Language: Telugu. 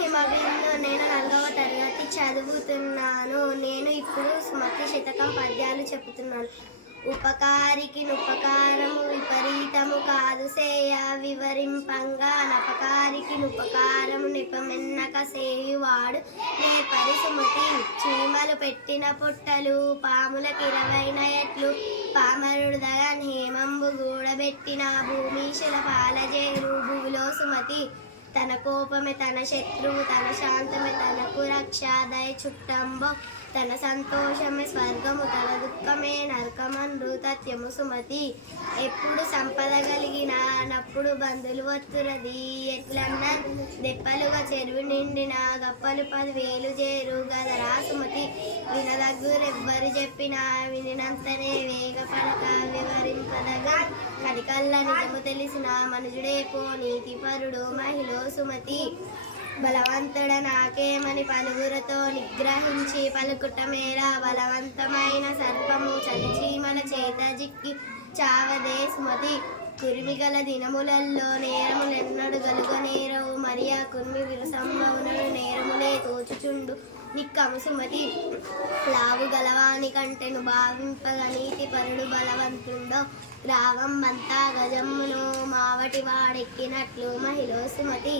హిమబిందు. నేను 4వ తరగతి చదువుతున్నాను. నేను ఇప్పుడు సుమతి శతకం పద్యాలు చెబుతున్నాను. ఉపకారికి నుపకారము విపరీతము కాదు సేయ వివరింపంగా నపకారికి నుపకారము నిపమెన్నక సేయువాడు నేర్పరి సుమతి. చీమలు పెట్టిన పుట్టలు పాములకు 20 ఎట్లు పామరుడుదగ హేమంబు గూడబెట్టిన భూమిశల పాలజేరు భూలో సుమతి. తన కోపమే తన శత్రువు తన శాంతమే తనకు రక్ష దయ చుట్టంబో తన సంతోషమే స్వర్గము తన దుఃఖమే నరకమందు తత్యము సుమతి. ఎప్పుడు సంపద కలిగిన నప్పుడు బంధులు వత్తురది ఎట్లన్న దెప్పలుగా చెరువు నిండిన గప్పలు 10,000 చేరు గదరా సుమతి. వినదగ్గురెవ్వరు చెప్పినా వినినంతనే వేగపడక వివరింపదగా కడికల్ల నిజము తెలిసిన మనుజుడే పో నీతిపరుడు మహిళ సుమతి. బలవంతుడ నాకేమని పలువురతో నిగ్రహించి పలుకుట మేర బలవంతమైన సర్పము చలిచీమల చేత జిక్కి చావదే సుమతి. కురిమిగల దినములలో నేరములెన్నడు గలుగనేరవు మరి ఆ కుర్మి విరసంబవునడు నేరములే తోచుచుండు నిక్కము సుమతి. లావు గలవాని కంటెను భావింపగ నీతి పరుడు బలవంతుండో రావంబంతా గజమ్మును మావటి వాడెక్కినట్లు మహిళ సుమతి.